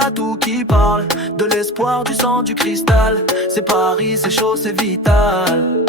y'a tout qui parle. De l'espoir, du sang, du cristal. C'est Paris, c'est chaud, c'est vital.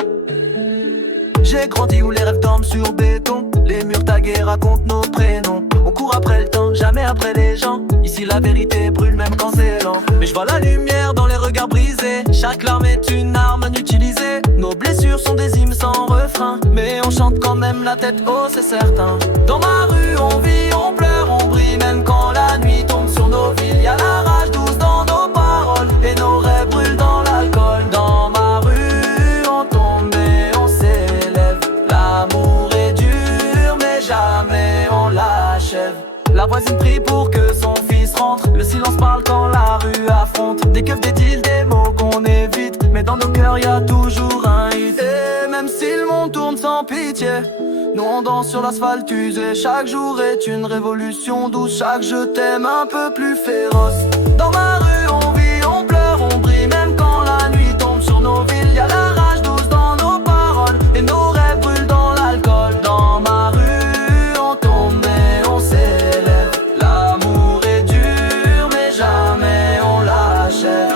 J'ai grandi où les rêves tombent sur béton. Les murs tagués racontent nos prénoms. On court après le temps, jamais après les gens. Ici la vérité brûle même quand c'est lent. Mais je vois la lumière dans les regards brisés. Chaque larme est une arme inutilisée. Nos blessures sont des hymnes sans refrain. Mais on chante quand même la tête haut, c'est certain. Dans ma rue on vit, on pleure, on brille. Même quand la nuit tombe sur nos villes. Y'a la rage douce dans nos paroles. Et nos rêves brûlent dans l'alcool. Dans ma rue on tombe et on s'élève. L'amour est dur mais jamais on l'achève. La voisine prie pour que son fils rentre. Le silence parle quand la rue affronte. Des keufs, des deals, des mots qu'on évite. Mais dans nos cœurs y'a toujours un hit. Et même si le monde tourne sans pitié, nous on danse sur l'asphalte usé. Chaque jour est une révolution douce. Chaque je t'aime un peu plus féroce. Dans ma rue on vit, on pleure, on brille. Même quand la nuit tombe sur nos villes. Y'a la rage douce dans nos paroles. Et nos rêves brûlent dans l'alcool. Dans ma rue on tombe et on s'élève. L'amour est dur mais jamais on l'achève.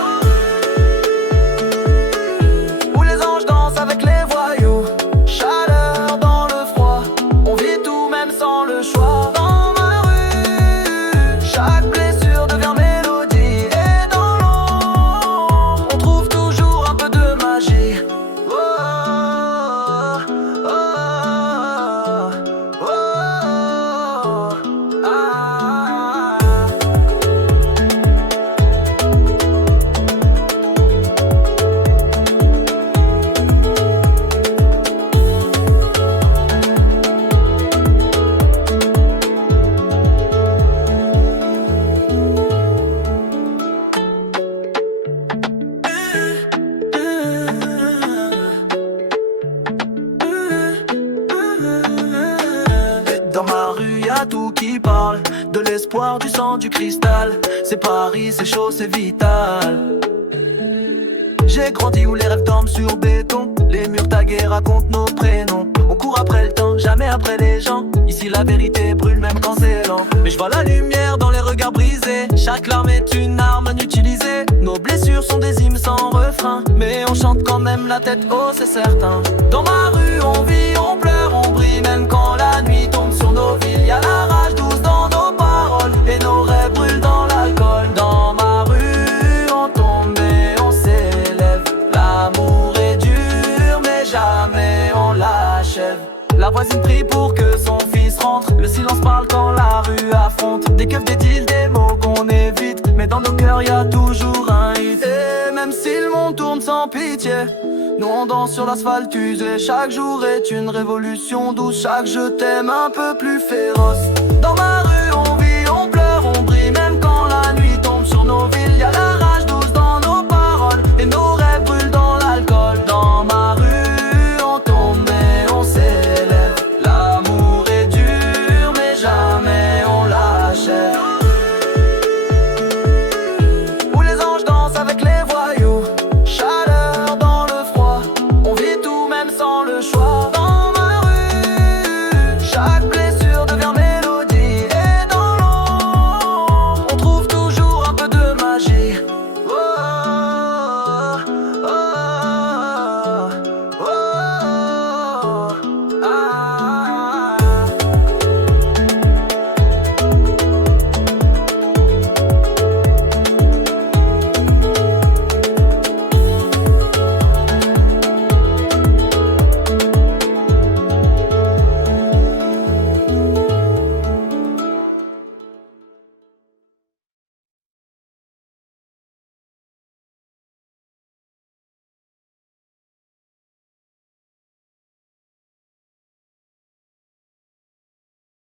Où les anges dansent avec les voyous. Chaleur dans le froid. On vit tout même sans le choix. Dans ma rue chaque blessure devient mélodie. Et dans l'ombre on trouve toujours un peu de magie. Oh, oh, oh, oh, ah. Dans ma rue y'a tout qui parle. De l'espoir, du sang, du cristal. C'est Paris, c'est chaud, c'est vital. J'ai grandi où les rêves tombent sur béton. Les murs tagués racontent nos prénoms. On court après le temps, jamais après les gens. Ici la vérité brûle même quand c'est lent. Mais je vois la lumière dans les regards brisés. Chaque larme est une arme inutilisée. Nos blessures sont des hymnes sans refrain. Mais on chante quand même la tête haut, c'est certain. Dans ma rue on vit, on pleure, on brille. Même quand la nuit tombe sur nos villes. Y'a la rage douce dans nos paroles. Et nos rêves brûlent dans l'alcool. Dans ma rue on tombe et on s'élève. L'amour est dur mais jamais on l'achève. La voisine prie pour que son fils rentre. Le silence parle quand la rue affronte. Des keufs, des deals, des mots qu'on évite. Mais dans nos cœurs y'a toujours un hit. Et même si le monde tourne sans pitié, nous on danse sur l'asphalte usé. Chaque jour est une révolution douce. Chaque je t'aime un peu plus féroce. Dans ma rue on